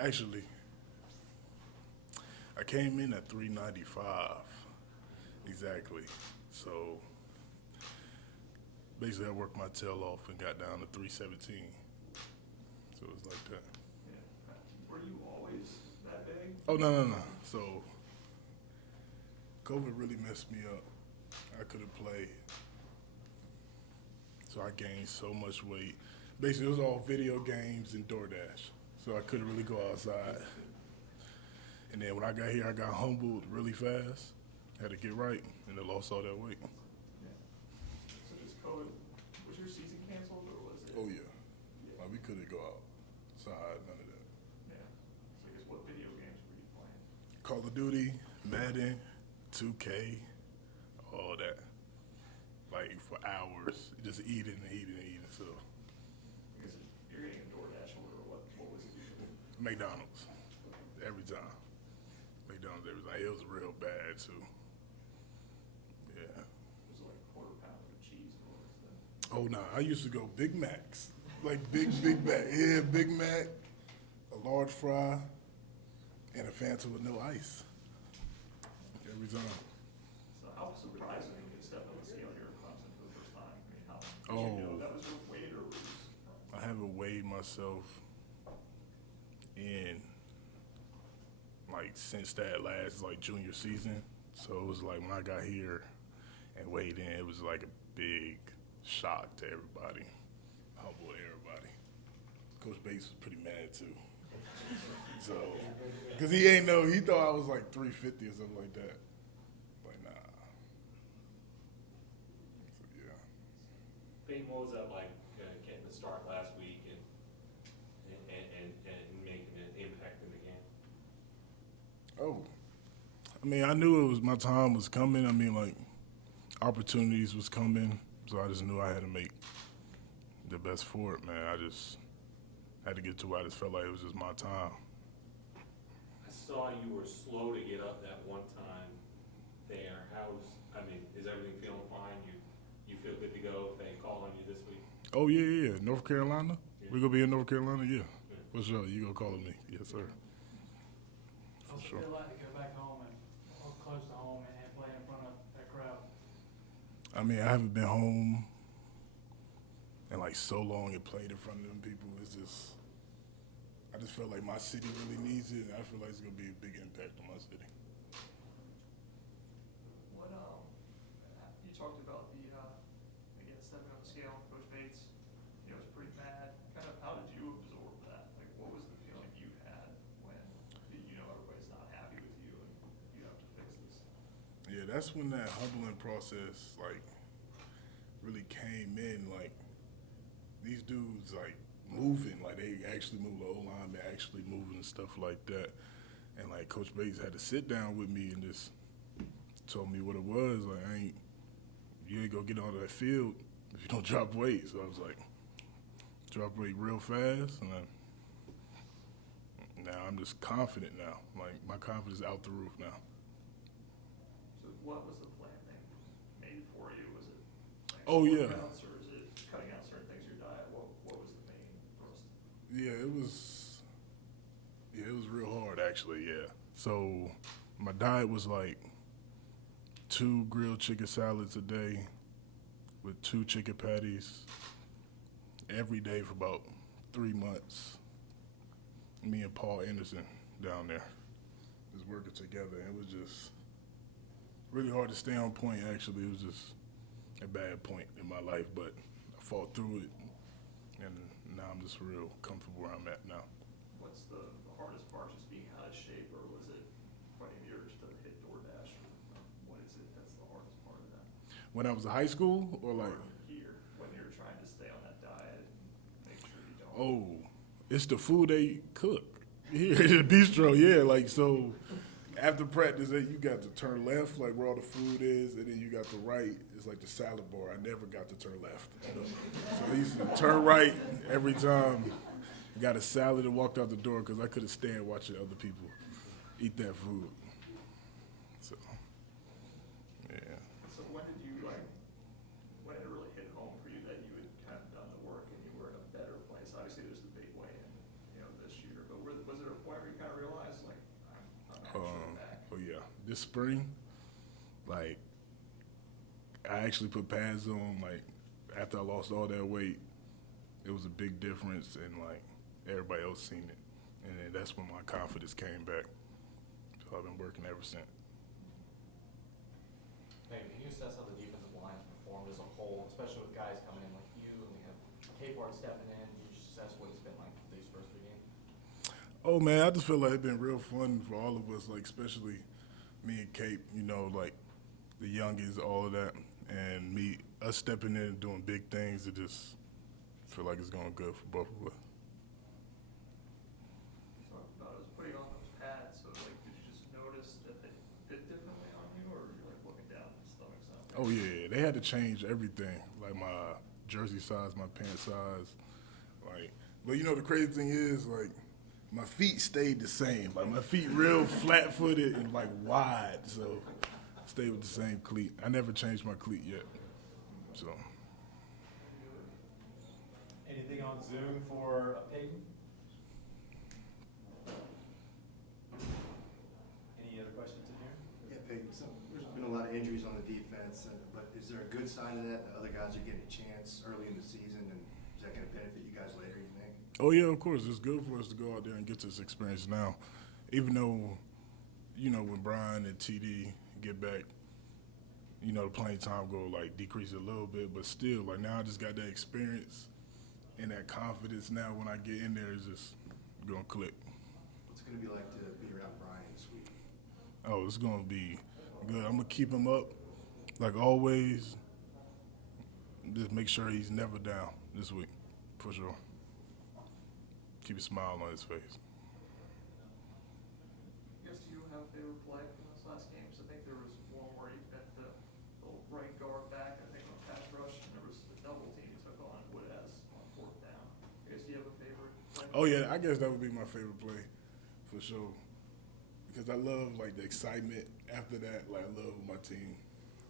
Actually, I came in at 395 exactly. So basically, I worked my tail off and got down to 317. So it was like that. Yeah. Were you always that big? Oh no. So COVID really messed me up. I couldn't play, so I gained so much weight. Basically, it was all video games and DoorDash, so I couldn't really go outside. And then when I got here, I got humbled really fast. Had to get right, and I lost all that weight. Yeah. So just COVID, was your season canceled or was it? Oh yeah, Yeah. like we couldn't go outside, none of that. Yeah. So I guess what video games were you playing? Call of Duty, Madden, 2K, all that. Like for hours, just eating and eating and eating. So I guess you're getting a DoorDash order or what was it usually? McDonald's every time. McDonald's every time. It was real bad too. Yeah. It was like quarter pounder of cheese and what was that? Oh no, I used to go Big Macs, like Big Mac. Yeah, Big Mac, a large fry, and a Fanta with no ice. Every time. So how surprising you could step on the scale here at Clemson for the first time? I mean, how did Oh. you know that was your weight or was I haven't weighed myself in like since that last like junior season. So it was like when I got here and weighed in, it was like a big shock to everybody, humbled everybody. Coach Bates was pretty mad too. So, cause he thought I was like 350 or something like that. Like nah. So yeah. Payton, what was that like getting the start last week and making an impact in the game? Oh, I mean, I knew it was my time was coming. I mean, like opportunities was coming, so I just knew I had to make the best for it, man. I just had to get to where I just felt like it was just my time. I saw you were slow to get up that one time there. Is everything feeling fine? You feel good to go if they call on you this week? Oh yeah. North Carolina. Yeah. We gonna be in North Carolina, yeah. Yeah. For sure. You gonna call on me, yes sir. For What's it sure. feel like to go back home and close to home and play in front of that crowd? I mean, I haven't been home in like so long and played in front of them people. I just felt like my city really needs it, and I feel like it's gonna be a big impact on my city. what you talked about the again stepping on the scale, Coach Bates, was pretty mad. Kind of how did you absorb that? Like what was the feeling you had when everybody's not happy with you and you have to fix this? Yeah, that's when that humbling process like really came in. Like these dudes like moving, like they actually move. The O-line, they actually moving and stuff like that. And like Coach Bates had to sit down with me and just told me what it was. Like you ain't gonna get onto that field if you don't drop weight. So I was like, drop weight real fast, and now I'm just confident now. Like my confidence is out the roof now. So what was the plan then made for you? Was it like Oh, yeah. workouts, or is it cutting out certain things in your diet? What was the main thrust? Yeah, it was real hard actually, yeah. So my diet was like 2 grilled chicken salads a day with 2 chicken patties every day for about 3 months. Me and Paul Anderson down there just working together. It was just really hard to stay on point actually. It was just a bad point in my life, but I fought through it, and now I'm just real comfortable where I'm at now. What's the hardest part, just being out of shape, or was it fighting the urge to hit DoorDash? Or what is it that's the hardest part of that? When I was in high school, or like, Or here, when you're trying to stay on that diet and make sure you don't. oh, it's the food they cook here at the bistro, yeah. Like, so after practice, you got to turn left, like where all the food is, and then you got the right. It's like the salad bar. I never got to turn left. So I used to turn right every time. Got a salad and walked out the door because I couldn't stand watching other people eat that food. So, yeah. So when did when it really hit home for you that you had kind of done the work and you were in a better place? Obviously, there's the big weigh-in, this year, but was there a point this spring, like, I actually put pads on, like, after I lost all that weight, it was a big difference, and, like, everybody else seen it. And then that's when my confidence came back. So I've been working ever since. Maybe can you assess how the defensive line's performed as a whole, especially with guys coming in like you, and we have Capehart stepping in? Can you just assess what it's been like these first 3 games? Oh, man, I just feel like it's been real fun for all of us, like, especially me and Cape, you know, like, the youngest, all of that, and us stepping in and doing big things. It just feel like it's going good for both of us. You talked about us putting on those pads, so like, did you just notice that they fit differently on you, or you're like looking down at the stomach side? Oh, yeah, they had to change everything, like my jersey size, my pant size, like, but you know, the crazy thing is, like, my feet stayed the same. Like, my feet real flat-footed and, like, wide, so stayed with the same cleat. I never changed my cleat yet, so. Anything on Zoom for Payton? Any other questions in here? Yeah, Peyton, so there's been a lot of injuries on the defense, but is there a good sign of that? The other guys are getting a chance early in the season, and is that going to benefit you guys later, you think? Oh, yeah, of course. It's good for us to go out there and get this experience now. Even though, you know, when Brian and TD get back, you know, the playing time go, like, decrease a little bit, but still, like, now I just got that experience and that confidence now when I get in there, it's just going to click. What's it going to be like to be around Brian this week? Oh, it's going to be good. I'm going to keep him up, like always. Just make sure he's never down this week, for sure. Keep a smile on his face. I guess, do you have a favorite play from this last game? Because I think there was one where he got the right guard back, I think on pass rush, and there was a double team he took on Woodez on 4th down. I guess, do you have a favorite play? Oh, yeah, I guess that would be my favorite play, for sure. Because I love, like, the excitement after that. Like, I love when my team,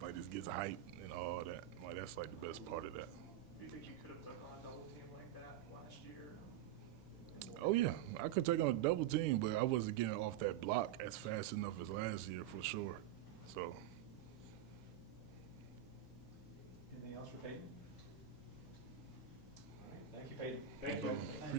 like, just gets hyped and all that. Like, that's, like, the best part of that. Do you think you could have took on a double team like that last year? Oh, yeah, I could take on a double team, but I wasn't getting off that block as fast enough as last year, for sure. So. Anything else for Payton? All right, thank you, Payton. Thank you.